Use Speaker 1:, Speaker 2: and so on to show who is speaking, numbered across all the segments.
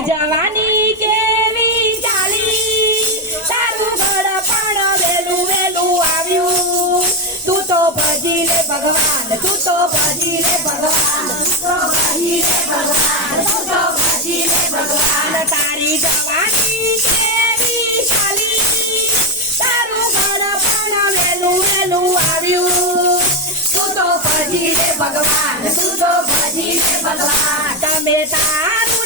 Speaker 1: જીવવાની કે મી ચાલી સાધુ પડપણ વેલુ વેલુ આવ્યુ તુ તો પાજી લે ભગવાન તુ તો પાજી લે ભગવાન તુ તો પાજી લે ભગવાન તુ તો પાજી લે ભગવાન તારી જવાની કે મી ચાલી તારો પડપણ વેલુ વેલુ આવ્યુ તુ તો પાજી લે ભગવાન તુ તો પાજી લે ભગવાન કામે તા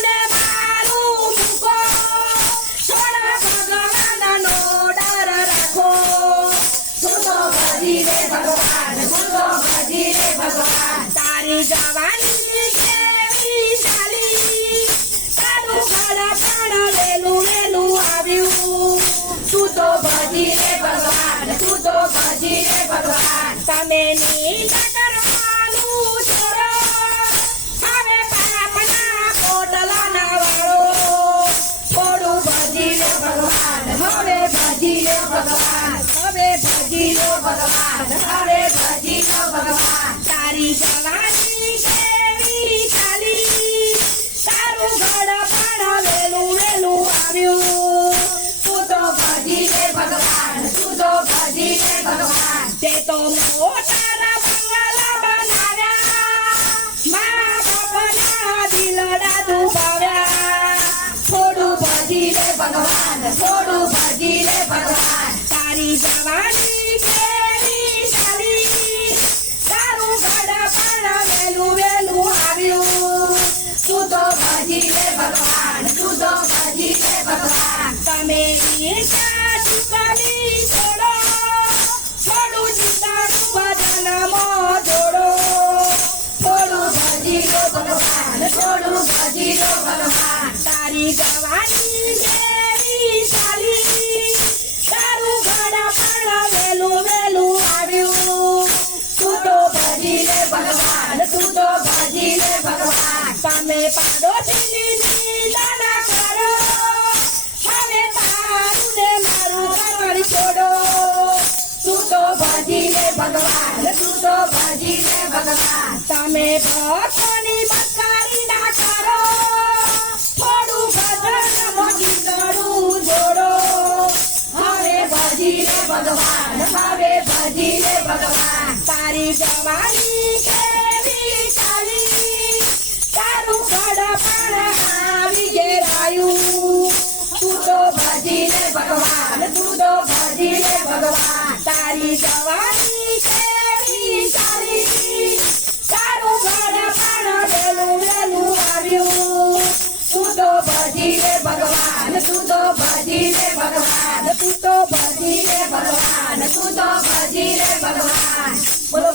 Speaker 1: ભજી રે ભગવાન બોલો ભજી રે વેલું વેલું આવ્યું તું તો ભજી રે ભગવાન તું તો તમે નહીં ભગવાન તારી જવાની કેવી તારું ઘર પણ વેલું વેલું આવ્યું તું તો ભજી લે ભગવાન તું બંગલા બનાવ્યા મારા બાપાના દિલડા દુભાવ્યા ભગવાન તું તો ભજીને ભગવાન સામે પાડો દિલ્હી ભજીને ભગવાન તું તો ભજીને ભગવાન તમે ભક્તની મસ્કારી ના કરો થોડું ભજન મોટી તરું જોડો હવે ભજીને ભગવાન હવે ભજીને ભગવાન તારી જવાની કેવી ચાલી તારું ઘડ પણ આવી ગેરાયું તું તો ભજીને ભગવાન તો ભગવાન તારી જવાની કેવી સારી પણ આવ્યું તું તો ભજી લે ભગવાન તું તો ભગવાન તું તો ભગવાન તું તો ભજી ભગવાન બોલો